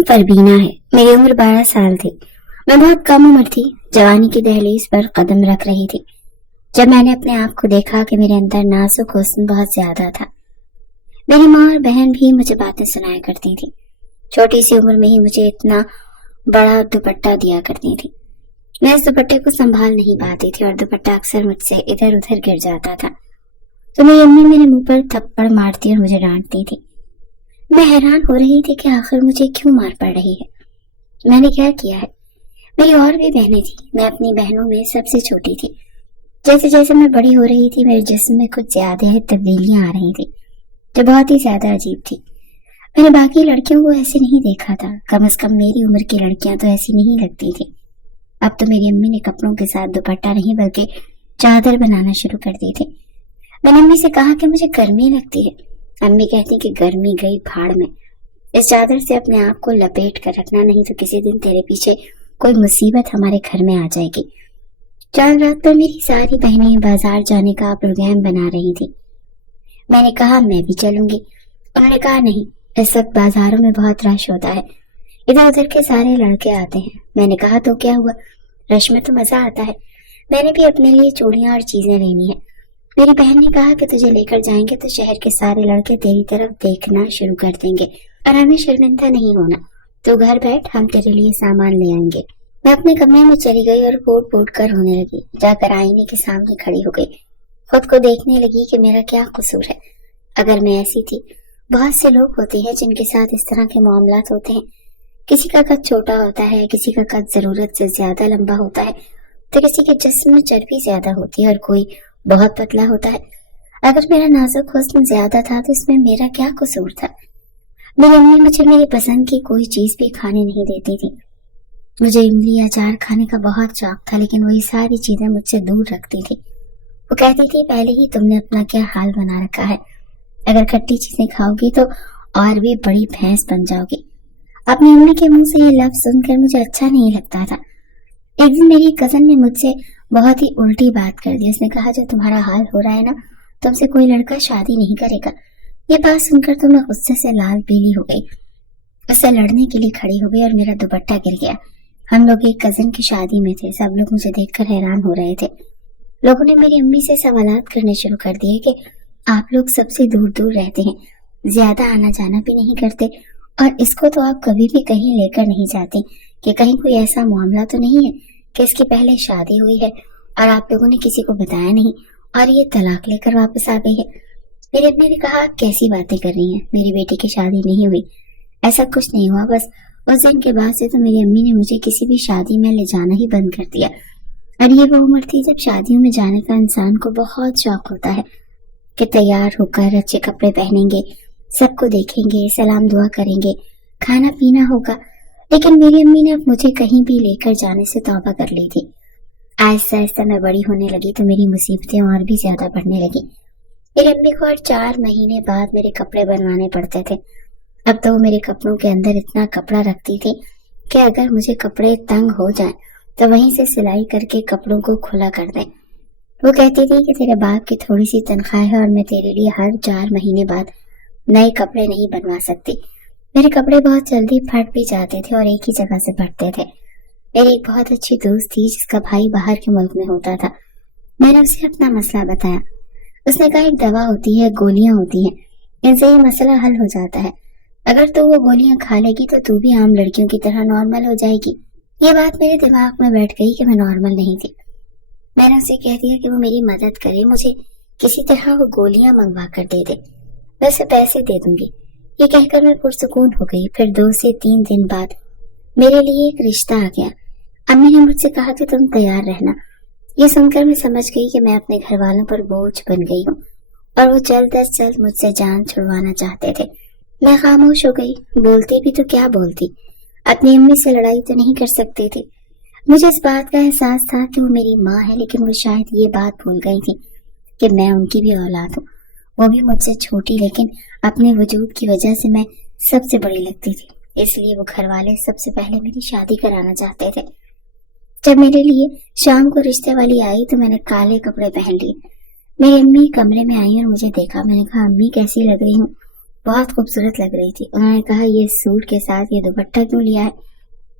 नाम परवीना है। मेरी उम्र 12 साल थी। मैं बहुत कम उम्र थी, जवानी की दहलीज पर कदम रख रही थी जब मैंने अपने आप को देखा कि मेरे अंदर नाजुक हुस्न बहुत ज्यादा था। मेरी माँ और बहन भी मुझे बातें सुनाया करती थी। छोटी सी उम्र में ही मुझे इतना बड़ा दुपट्टा दिया करती थी। मैं इस दुपट्टे को संभाल नहीं पाती थी और दुपट्टा अक्सर मुझसे इधर उधर गिर जाता था तो मेरी अम्मी मेरे मुंह पर थप्पड़ मारती और मुझे डांटती थी। मैं हैरान हो रही थी कि आखिर मुझे क्यों मार पड़ रही है। मैंने क्या किया है? मेरी और भी बहनें थी। मैं अपनी बहनों में सबसे छोटी थी। जैसे जैसे मैं बड़ी हो रही थी मेरे जिस्म में कुछ ज्यादा तब्दीलियां आ रही थी जो बहुत ही ज्यादा अजीब थी। मैंने बाकी लड़कियों को ऐसे नहीं देखा था। कम से कम मेरी उम्र की लड़कियां तो ऐसी नहीं लगती थी। अब तो मेरी अम्मी ने कपड़ों के साथ दुपट्टा नहीं बल्कि चादर बनाना शुरू कर दी थी। मैंने अम्मी से कहा कि मुझे गर्मी लगती है। अम्मी कहती कि गर्मी गई भाड़ में, इस चादर से अपने आप को लपेट कर रखना, नहीं तो किसी दिन तेरे पीछे कोई मुसीबत हमारे घर में आ जाएगी। चांद रात पर मेरी सारी बहनें बाजार जाने का प्रोग्राम बना रही थी। मैंने कहा मैं भी चलूंगी। उन्होंने कहा नहीं, इस वक्त बाजारों में बहुत रश होता है, इधर उधर के सारे लड़के आते हैं। मैंने कहा तो क्या हुआ, रश में तो मजा आता है। मैंने भी अपने लिए चूड़ियां और चीजें लेनी है। मेरी बहन ने कहा कि तुझे लेकर जाएंगे तो शहर के सारे लड़के तेरी तरफ देखना शुरू कर देंगे और हमें शर्मिंदा नहीं होना। तो घर बैठ, हम तेरे लिए सामान ले आएंगे। मैं अपने कमरे में चली गई और पोट पोट कर रोने लगी। जाकर आईने के सामने खड़ी हो गई। खुद को देखने लगी कि मेरा क्या कसूर है। अगर मैं ऐसी थी, बहुत से लोग होते हैं जिनके साथ इस तरह के मामलात होते हैं। किसी का कद छोटा होता है, किसी का कद जरूरत से ज्यादा लंबा होता है, तो किसी के जिस्म में चर्बी ज्यादा होती है और कोई बहुत पतला होता है। अगर मेरा नाजुक हुस्न ज्यादा था तो इसमें मेरा क्या कसूर था? मेरी अम्मी मुझे मेरी पसंद की कोई चीज भी खाने नहीं देती थी। मुझे इमली अचार खाने का बहुत शौक था, लेकिन वही सारी चीजें मुझसे दूर रखती थी। वो कहती थी पहले ही तुमने अपना क्या हाल बना रखा है, अगर खट्टी चीजें खाओगी तो और भी बड़ी भैंस बन जाओगी। अपनी अम्मी के मुंह से ये लफ्ज सुनकर मुझे अच्छा नहीं लगता था। एक दिन मेरी कजन ने मुझसे बहुत ही उल्टी बात कर दी। उसने कहा जो तुम्हारा हाल हो रहा है ना, तुमसे कोई लड़का शादी नहीं करेगा। ये बात सुनकर तो मैं गुस्से से लाल पीली हो गई। उससे लड़ने के लिए खड़ी हो गई और मेरा दुपट्टा गिर गया। हम लोग एक कजन की शादी में थे। सब लोग मुझे देखकर हैरान हो रहे थे। लोगों ने मेरी अम्मी से सवालात करने शुरू कर दिए कि आप लोग सबसे दूर दूर रहते हैं, ज्यादा आना जाना भी नहीं करते, और इसको तो आप कभी भी कहीं लेकर नहीं जाते कि कहीं कोई ऐसा मामला तो नहीं है कि इसकी पहले शादी हुई है और आप लोगों ने किसी को बताया नहीं और ये तलाक लेकर वापस आ गई है। मेरी अम्मी ने कहा आप कैसी बातें कर रही हैं, मेरी बेटी की शादी नहीं हुई, ऐसा कुछ नहीं हुआ। बस उस दिन के बाद से तो मेरी अम्मी ने मुझे किसी भी शादी में ले जाना ही बंद कर दिया। और ये वो उम्र थी जब शादियों में जाने का इंसान को बहुत शौक होता है कि तैयार होकर अच्छे कपड़े पहनेंगे, सबको देखेंगे, सलाम दुआ करेंगे, खाना पीना होगा। लेकिन मेरी अम्मी ने अब मुझे कहीं भी लेकर जाने से तौबा कर ली थी। आहिस्ता आहिस्ता मैं बड़ी होने लगी तो मेरी मुसीबतें और भी ज्यादा बढ़ने लगी। मेरी अम्मी को हर 4 महीने बाद मेरे कपड़े बनवाने पड़ते थे। अब तो वो मेरे कपड़ों के अंदर इतना कपड़ा रखती थी कि अगर मुझे कपड़े तंग हो जाएं तो वहीं से सिलाई करके कपड़ों को खुला कर दें। वो कहती थी कि तेरे बाप की थोड़ी सी तनख्वाह है और मैं तेरे लिए हर 4 महीने बाद नए कपड़े नहीं बनवा सकती। मेरे कपड़े बहुत जल्दी फट भी जाते थे और एक ही जगह से फटते थे। मेरी एक बहुत अच्छी दोस्त थी जिसका भाई बाहर के मुल्क में होता था। मैंने उसे अपना मसला बताया। उसने कहा एक दवा होती है, गोलियां होती हैं, इनसे ये मसला हल हो जाता है। अगर तो वो गोलियां खा लेगी तो तू भी आम लड़कियों की तरह नॉर्मल हो जाएगी। ये बात मेरे दिमाग में बैठ गई कि मैं नॉर्मल नहीं थी। मैंने उसे कह दिया कि वो मेरी मदद करे, मुझे किसी तरह वो गोलियां मंगवा कर दे दे, मैं उसे पैसे दे दूंगी। ये कहकर मैं पुरसुकून हो गई। फिर 2 से 3 दिन बाद मेरे लिए एक रिश्ता आ गया। अम्मी ने मुझसे कहा कि तुम तैयार रहना। ये सुनकर मैं समझ गई कि मैं अपने घर वालों पर बोझ बन गई हूँ और वो जल्द अज जल्द मुझसे जान छुड़वाना चाहते थे। मैं खामोश हो गई। बोलती भी तो क्या बोलती, अपनी अम्मी से लड़ाई तो नहीं कर सकती थी। मुझे इस बात का एहसास था कि वो मेरी माँ है, लेकिन वो शायद ये बात भूल गई थी कि मैं उनकी भी औलाद हूँ। वो भी मुझसे छोटी, लेकिन अपने वजूद की वजह से मैं सबसे बड़ी लगती थी, इसलिए वो घर वाले सबसे पहले मेरी शादी कराना चाहते थे। जब मेरे लिए शाम को रिश्ते वाली आई तो मैंने काले कपड़े पहन लिए। मेरी अम्मी कमरे में आई और मुझे देखा। मैंने कहा अम्मी कैसी लग रही हूँ? बहुत खूबसूरत लग रही थी। उन्होंने कहा ये सूट के साथ ये दुपट्टा क्यों लिया है?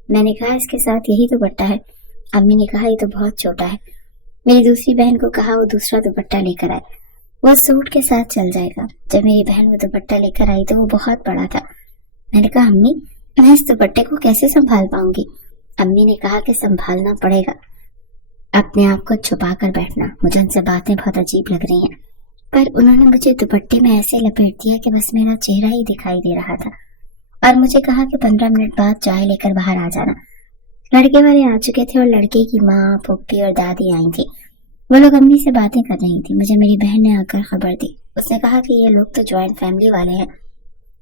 मैंने कहा इसके साथ यही दुपट्टा है। अम्मी ने कहा ये तो बहुत छोटा है। मेरी दूसरी बहन को कहा वो दूसरा दुपट्टा लेकर आए, वो सूट के साथ चल जाएगा। जब मेरी बहन वो दुपट्टा लेकर आई तो वो बहुत बड़ा था। मैंने कहा अम्मी मैं इस दुपट्टे को कैसे संभाल पाऊंगी? अम्मी ने कहा कि संभालना पड़ेगा, अपने आप को छुपा कर बैठना। मुझे उनसे बातें बहुत अजीब लग रही हैं, पर उन्होंने मुझे दुपट्टे में ऐसे लपेट दिया कि बस मेरा चेहरा ही दिखाई दे रहा था और मुझे कहा कि 15 मिनट बाद चाय लेकर बाहर आ जाना। लड़के वाले आ चुके थे और लड़के की माँ, फूफी और दादी आई थी। वो लोग अम्मी से बातें कर रही थी। मुझे मेरी बहन ने आकर खबर दी। उसने कहा कि ये लोग तो ज्वाइंट फैमिली वाले हैं,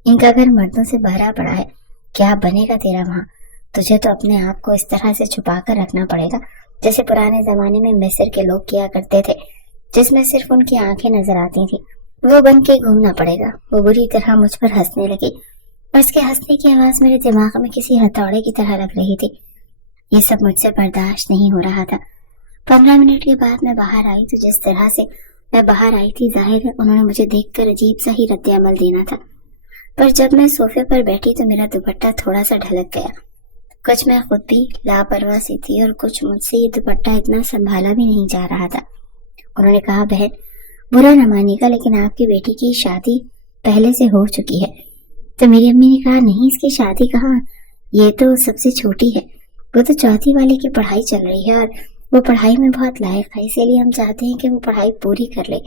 इनका घर मर्दों से भरा पड़ा है, क्या बनेगा तेरा वहाँ? तुझे तो अपने आप को इस तरह से छुपा कर रखना पड़ेगा जैसे पुराने जमाने में मिस्र के लोग किया करते थे, जिसमें सिर्फ उनकी आंखें नजर आती थी। वो बन के घूमना पड़ेगा। वो बुरी तरह मुझ पर हंसने लगी और उसके हंसने की आवाज मेरे दिमाग में किसी हथौड़े की तरह लग रही थी। ये सब मुझसे बर्दाश्त नहीं हो रहा था। 15 मिनट के बाद मैं बाहर आई तो जिस तरह से मैं बाहर आई थी, जाहिर है उन्होंने मुझे देखकर अजीब सा ही रद्द अमल देना था। पर जब मैं सोफे पर बैठी तो मेरा दुपट्टा थोड़ा सा ढलक गया। कुछ मैं खुद भी लापरवाह सी थी और कुछ मुझसे ये दुपट्टा इतना संभाला भी नहीं जा रहा था। उन्होंने कहा बहन बुरा न मानिएगा, लेकिन आपकी बेटी की शादी पहले से हो चुकी है। तो मेरी अम्मी ने कहा नहीं, इसकी शादी कहाँ, ये तो सबसे छोटी है, वो तो चौथी वाले की पढ़ाई चल रही है और वो पढ़ाई में बहुत लायक है, इसीलिए हम चाहते हैं कि वो पढ़ाई पूरी कर ले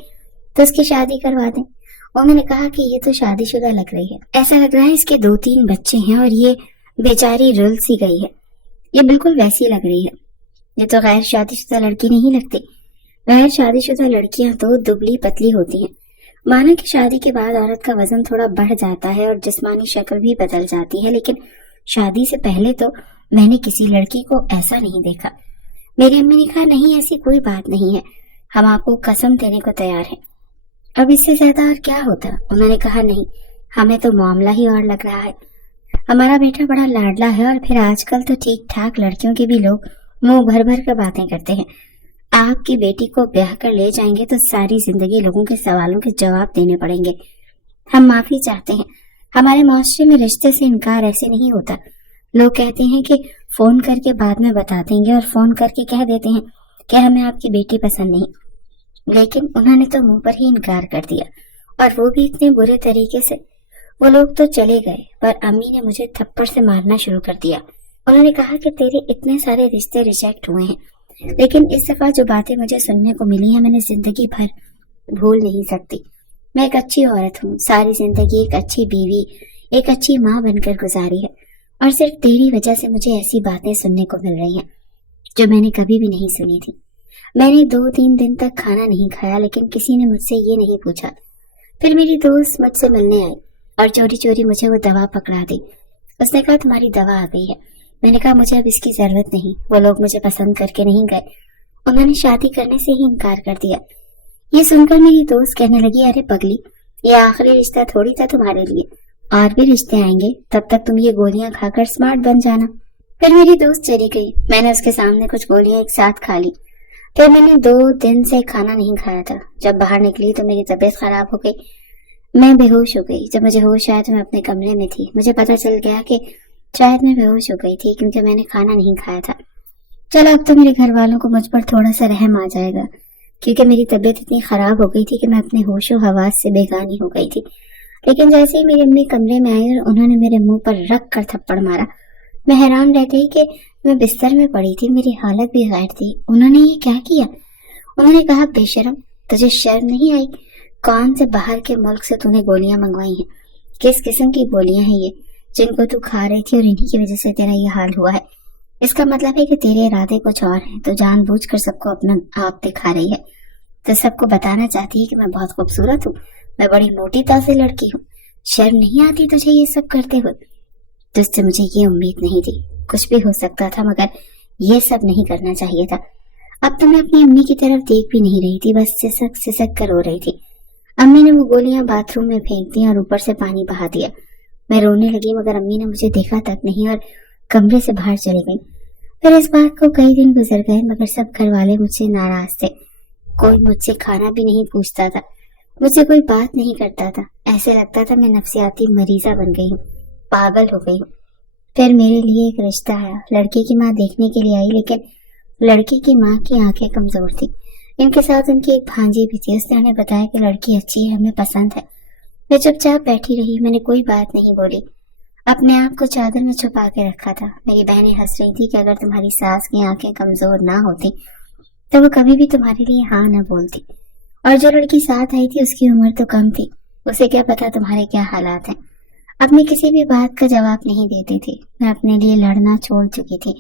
तो उसकी शादी करवा दें। उन्होंने कहा कि ये तो शादीशुदा लग रही है, ऐसा लग रहा है इसके 2-3 बच्चे हैं और ये बेचारी रुल सी गई है। ये बिल्कुल वैसी लग रही है। ये तो गैर शादीशुदा लड़की नहीं लगती। गैर शादीशुदा लड़कियां तो दुबली पतली होती हैं। माना कि शादी के बाद औरत का वजन थोड़ा बढ़ जाता है और जिस्मानी शक्ल भी बदल जाती है, लेकिन शादी से पहले तो मैंने किसी लड़की को ऐसा नहीं देखा। मेरी अम्मी ने कहा नहीं, ऐसी कोई बात नहीं है, हम आपको कसम देने को तैयार हैं। अब इससे ज्यादा और क्या होता? उन्होंने कहा नहीं, हमें तो मामला ही और लग रहा है। हमारा बेटा बड़ा लाडला है और फिर आजकल तो ठीक ठाक लड़कियों के भी लोग मुंह भर भर कर बातें करते हैं। आपकी बेटी को ब्याह कर ले जाएंगे तो सारी जिंदगी लोगों के सवालों के जवाब देने पड़ेंगे। हम माफी चाहते हैं, हमारे माशरे में रिश्ते से इनकार ऐसे नहीं होता। लोग कहते हैं कि फोन करके बाद में बता देंगे और फोन करके कह देते हैं कि हमें आपकी बेटी पसंद नहीं, लेकिन उन्होंने तो मुंह पर ही इनकार कर दिया और वो भी इतने बुरे तरीके से। वो लोग तो चले गए पर अम्मी ने मुझे थप्पड़ से मारना शुरू कर दिया। उन्होंने कहा कि तेरे इतने सारे रिश्ते रिजेक्ट हुए हैं, लेकिन इस दफा जो बातें मुझे सुनने को मिली हैं मैंने जिंदगी भर भूल नहीं सकती। मैं एक अच्छी औरत हूँ, सारी जिंदगी एक अच्छी बीवी, एक अच्छी माँ बनकर गुजारी है और सिर्फ तेरी वजह से मुझे ऐसी बातें सुनने को मिल रही हैं जो मैंने कभी भी नहीं सुनी थी। मैंने 2-3 दिन तक खाना नहीं खाया, लेकिन किसी ने मुझसे ये नहीं पूछा। फिर मेरी दोस्त मुझसे मिलने आई और चोरी चोरी मुझे वो दवा पकड़ा दी। उसने कहा तुम्हारी दवा आ गई है। मैंने कहा मुझे अब इसकी जरूरत नहीं, वो लोग मुझे पसंद करके नहीं गए, उन्होंने शादी करने से ही इनकार कर दिया। ये सुनकर मेरी दोस्त कहने लगी अरे पगली, ये आखिरी रिश्ता थोड़ी था तुम्हारे लिए, और भी रिश्ते आएंगे, तब तक तुम ये गोलियां खाकर स्मार्ट बन जाना। फिर मेरी दोस्त चली गई। मैंने उसके सामने कुछ गोलियां एक साथ खा ली। फिर मैंने 2 दिन से खाना नहीं खाया था। जब बाहर निकली तो मेरी तबीयत खराब हो गई, मैं बेहोश हो गई। जब मुझे होश आया तो मैं अपने कमरे में थी। मुझे पता चल गया कि शायद मैं बेहोश हो गई थी क्योंकि मैंने खाना नहीं खाया था। चलो अब तो मेरे घर वालों को मुझ पर थोड़ा सा रहम आ जाएगा, क्योंकि मेरी तबीयत इतनी खराब हो गई थी कि मैं अपने होशो हवास से बेगानी हो गई थी। लेकिन जैसे ही मेरी अम्मी कमरे में आई और उन्होंने मेरे मुंह पर रख कर थप्पड़ मारा, मैं हैरान रह गई कि मैं बिस्तर में पड़ी थी, मेरी हालत भी गैर थी। उन्होंने ये क्या किया? उन्होंने कहा बेशरम, तुझे शर्म नहीं आई? कौन से बाहर के मुल्क से तूने गोलियां मंगवाई हैं? किस किस्म की गोलियां हैं ये जिनको तू खा रही थी और इन्हीं की वजह से तेरा ये हाल हुआ है? इसका मतलब है कि तेरे इरादे कुछ और हैं, तो जानबूझकर सबको अपना आप दिखा रही है, तो सबको बताना चाहती है कि मैं बहुत खूबसूरत हूँ, मैं बड़ी मोटी ताज़ी लड़की हूँ। शर्म नहीं आती तुझे ये सब करते हुए? तुझसे मुझे ये उम्मीद नहीं थी। कुछ भी हो सकता था मगर ये सब नहीं करना चाहिए था। अब तो मैं अपनी अम्मी की तरफ देख भी नहीं रही थी, बस सिसक सिसक कर रो रही थी। अम्मी ने वो गोलियां बाथरूम में फेंक दी और ऊपर से पानी बहा दिया। मैं रोने लगी मगर अम्मी ने मुझे देखा तक नहीं और कमरे से बाहर चली गई। फिर इस बात को कई दिन गुजर गए मगर सब घर वाले मुझसे नाराज थे। कोई मुझसे खाना भी नहीं पूछता था। मुझसे कोई बात नहीं करता था। ऐसे लगता था मैं नफसियाती मरीजा बन गई हूँ, पागल हो गई हूँ। फिर मेरे लिए एक रिश्ता आया। लड़की की माँ देखने के लिए आई, लेकिन लड़की की माँ की आंखें कमजोर थी। इनके साथ उनकी एक भांजी भी थी। उसने उन्हें बताया कि लड़की अच्छी है, हमें पसंद है। मैं चुपचाप बैठी रही, मैंने कोई बात नहीं बोली। अपने आप को चादर में छुपा के रखा था। मेरी बहनें हंस रही थी कि अगर तुम्हारी सास की आंखें कमजोर ना होती तो वो कभी भी तुम्हारे लिए हाँ न बोलती। और जो लड़की साथ आई थी उसकी उम्र तो कम थी, उसे क्या पता तुम्हारे क्या हालात हैं। अब मैं किसी भी बात का जवाब नहीं देती थी। मैं अपने लिए लड़ना छोड़ चुकी थी,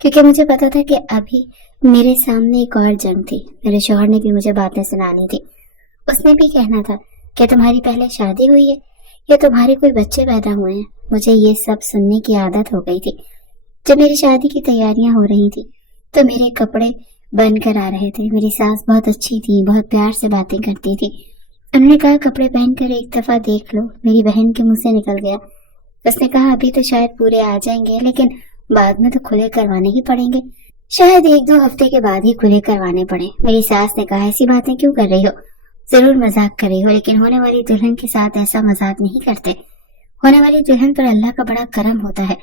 क्योंकि मुझे पता था कि अभी मेरे सामने एक और जंग थी। मेरे शौहर ने भी मुझे बातें सुनानी थी। उसने भी कहना था कि तुम्हारी पहले शादी हुई है या तुम्हारे कोई बच्चे पैदा हुए हैं। मुझे ये सब सुनने की आदत हो गई थी। जब मेरी शादी की तैयारियां हो रही थी तो मेरे कपड़े बन कर आ रहे थे। मेरी सास बहुत अच्छी थी, बहुत प्यार से बातें करती थी। उन्होंने कहा कपड़े पहनकर एक दफा देख लो। मेरी बहन के मुंह से निकल गया। उसने कहा अभी तो शायद पूरे आ जाएंगे, लेकिन बाद में तो खुले करवाने ही पड़ेंगे। शायद 1-2 हफ्ते के बाद ही खुले करवाने पड़े। मेरी सास ने कहा ऐसी बातें क्यों कर रही हो, जरूर मजाक कर रही हो, लेकिन होने वाली दुल्हन के साथ ऐसा मजाक नहीं करते। होने वाली दुल्हन पर अल्लाह का बड़ा करम होता है।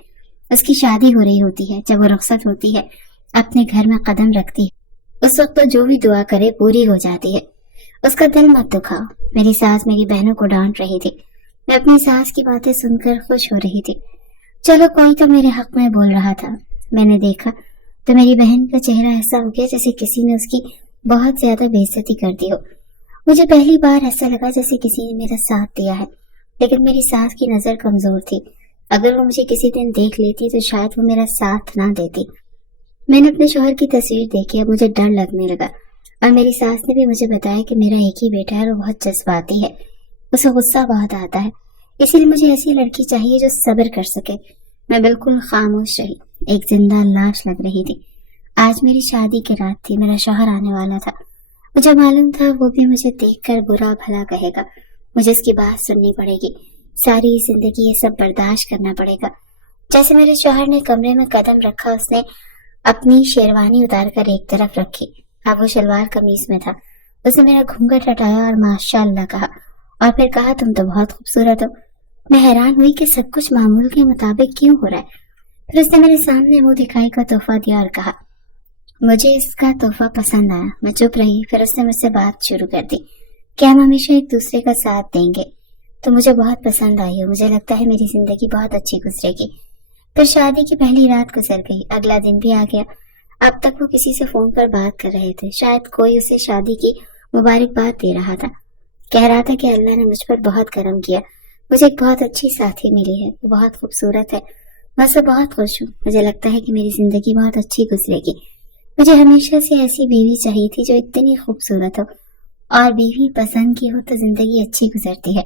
उसकी शादी हो रही होती है, जब वो रुखसत होती है, अपने घर में कदम रखती है, उस वक्त तो जो भी दुआ करे पूरी हो जाती है। उसका दिल मत दुखाओ। मेरी सास मेरी बहनों को डांट रही थी। मैं अपनी सास की बातें सुनकर खुश हो रही थी। चलो कोई तो मेरे हक में बोल रहा था। मैंने देखा तो मेरी बहन का चेहरा ऐसा हो गया जैसे किसी ने उसकी बहुत ज्यादा बेइज्जती कर दी हो। मुझे पहली बार ऐसा लगा जैसे किसी ने मेरा साथ दिया है, लेकिन मेरी सास की नजर कमजोर थी। अगर वो मुझे किसी दिन देख लेती तो शायद वो मेरा साथ ना देती। मैंने अपने शौहर की तस्वीर देखी। अब मुझे डर लगने लगा। और मेरी सास ने भी मुझे बताया कि मेरा एक ही बेटा है और वो बहुत जज्बाती है, उसे गुस्सा बहुत आता है, इसीलिए मुझे ऐसी लड़की चाहिए जो सब्र कर सके। मैं बिल्कुल खामोश रही, एक जिंदा लाश लग रही थी। आज मेरी शादी की रात थी। मेरा शौहर आने वाला था। मुझे मालूम था वो भी मुझे देखकर बुरा भला कहेगा। मुझे इसकी बात सुननी पड़ेगी। सारी जिंदगी ये सब बर्दाश्त करना पड़ेगा। जैसे मेरे शौहर ने कमरे में कदम रखा, उसने अपनी शेरवानी उतारकर एक तरफ रखी। अब वो शलवार कमीज में था। उसने मेरा घूंघट हटाया और माशाअल्लाह कहा, और फिर कहा तुम तो बहुत खूबसूरत हो। मैं हैरान हुई कि सब कुछ मामूल के मुताबिक क्यों हो रहा है। फिर उसने मेरे सामने मुंह दिखाई का तोहफा दिया और कहा मुझे इसका तोहफा पसंद आया। मैं चुप रही। फिर उसने मुझसे बात शुरू कर दी कि हम हमेशा एक दूसरे का साथ देंगे। तो मुझे बहुत पसंद आई हो। मुझे लगता है मेरी जिंदगी बहुत अच्छी गुजरेगी। फिर शादी की पहली रात गुजर गई। अगला दिन भी आ गया। अब तक वो किसी से फोन पर बात कर रहे थे। शायद कोई उसे शादी की मुबारकबाद दे रहा था। कह रहा था कि अल्लाह ने मुझ पर बहुत करम किया। मुझे एक बहुत अच्छी साथी मिली है, वो बहुत खूबसूरत है। मैं उससे बहुत खुश हूँ। मुझे लगता है कि मेरी जिंदगी बहुत अच्छी गुजरेगी। मुझे हमेशा से ऐसी बीवी चाहिए थी जो इतनी खूबसूरत हो, और बीवी पसंद की हो तो जिंदगी अच्छी गुजरती है।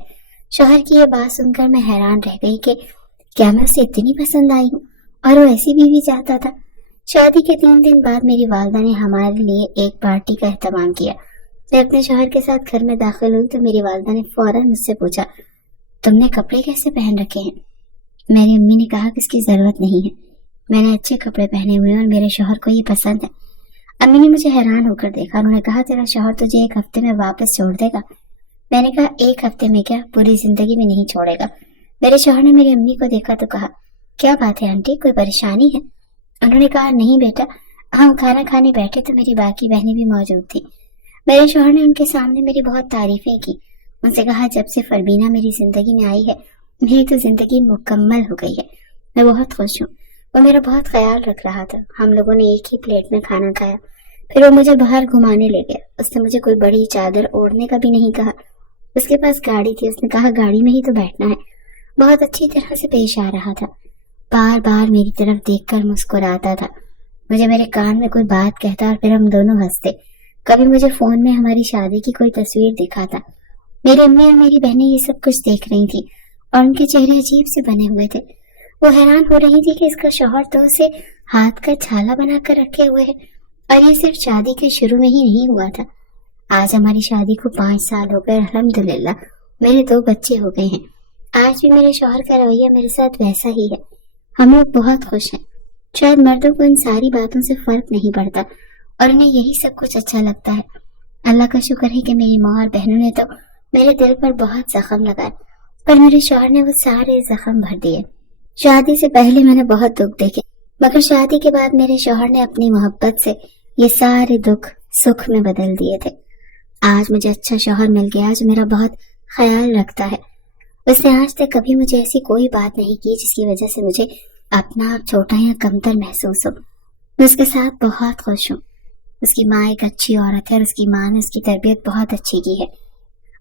शौहर की ये बात सुनकर मैं हैरान रह गई कि क्या मैं उसे इतनी पसंद आई हूँ और वो ऐसी बीवी चाहता था। शादी के 3 दिन बाद मेरी वालदा ने हमारे लिए एक पार्टी का एहतमाम किया। मैं अपने शौहर के साथ घर में दाखिल हुई तो मेरी वालदा ने फौरन मुझसे पूछा तुमने कपड़े कैसे पहन रखे हैं। मेरी अम्मी ने कहा कि इसकी जरूरत नहीं है, मैंने अच्छे कपड़े पहने हुए और मेरे शौहर को ये पसंद है। अम्मी ने मुझे हैरान होकर देखा। उन्होंने कहा तेरा शौहर तुझे 1 हफ्ते में वापस छोड़ देगा। मैंने कहा 1 हफ्ते में क्या, पूरी जिंदगी में नहीं छोड़ेगा। मेरे शौहर ने मेरी अम्मी को देखा तो कहा क्या बात है आंटी, कोई परेशानी है। उन्होंने कहा नहीं बेटा, हम खाना खाने बैठे तो मेरी बाकी बहनें भी मौजूद थी। मेरे शौहर ने उनके सामने मेरी बहुत तारीफें की। उनसे कहा जब से फरबीना मेरी जिंदगी में आई है मेरी तो जिंदगी मुकम्मल हो गई है। मैं बहुत खुश हूँ। वो मेरा बहुत ख्याल रख रहा था। हम लोगों ने एक ही प्लेट में खाना खाया। फिर वो मुझे बाहर घुमाने ले गया। उसने मुझे कोई बड़ी चादर ओढ़ने का भी नहीं कहा। उसके पास गाड़ी थी। उसने कहा गाड़ी में ही तो बैठना है। बहुत अच्छी तरह से पेश आ रहा था। बार बार मेरी तरफ देखकर मुस्कुराता था। मुझे मेरे कान में कोई बात कहता और फिर हम दोनों हंसते। कभी मुझे फोन में हमारी शादी की कोई तस्वीर दिखाता। मेरी अम्मी और मेरी बहनें ये सब कुछ देख रही थी और उनके चेहरे अजीब से बने हुए थे। वो हैरान हो रही थी कि इसका शौहर तो उसे हाथ का छाला बनाकर रखे हुए है, और ये सिर्फ शादी के शुरू में ही नहीं हुआ था। आज हमारी शादी को 5 साल हो गए। अल्हम्दुलिल्लाह मेरे 2 बच्चे हो गए हैं। आज भी मेरे शौहर का रवैया मेरे साथ वैसा ही है। हम लोग बहुत खुश हैं। शायद मर्दों को इन सारी बातों से फर्क नहीं पड़ता और उन्हें यही सब कुछ अच्छा लगता है। अल्लाह का शुक्र है कि मेरी माँ और बहनों ने तो میرے دل پر بہت زخم لگا، پر میرے شوہر نے وہ سارے زخم بھر دیے۔ شادی سے پہلے میں نے بہت دکھ دیکھے، مگر شادی کے بعد میرے شوہر نے اپنی محبت سے یہ سارے دکھ سکھ میں بدل دیے تھے۔ آج مجھے اچھا شوہر مل گیا جو میرا بہت خیال رکھتا ہے۔ اس نے آج تک کبھی مجھے ایسی کوئی بات نہیں کی جس کی وجہ سے مجھے اپنا آپ چھوٹا یا کمتر محسوس ہو۔ میں اس کے ساتھ بہت خوش ہوں۔ اس کی ماں ایک اچھی عورت ہے اور اس کی ماں نے اس کی تربیت بہت اچھی کی ہے،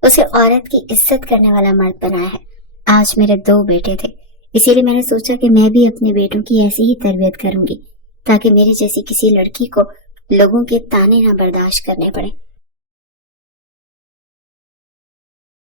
اسے عورت کی عزت کرنے والا مرد بنایا ہے۔ آج میرے 2 بیٹے تھے، اسی لیے میں نے سوچا کہ میں بھی اپنے بیٹوں کی ایسی ہی تربیت کروں گی تاکہ میری جیسی کسی لڑکی کو لوگوں کے تانے نہ برداشت کرنے پڑے۔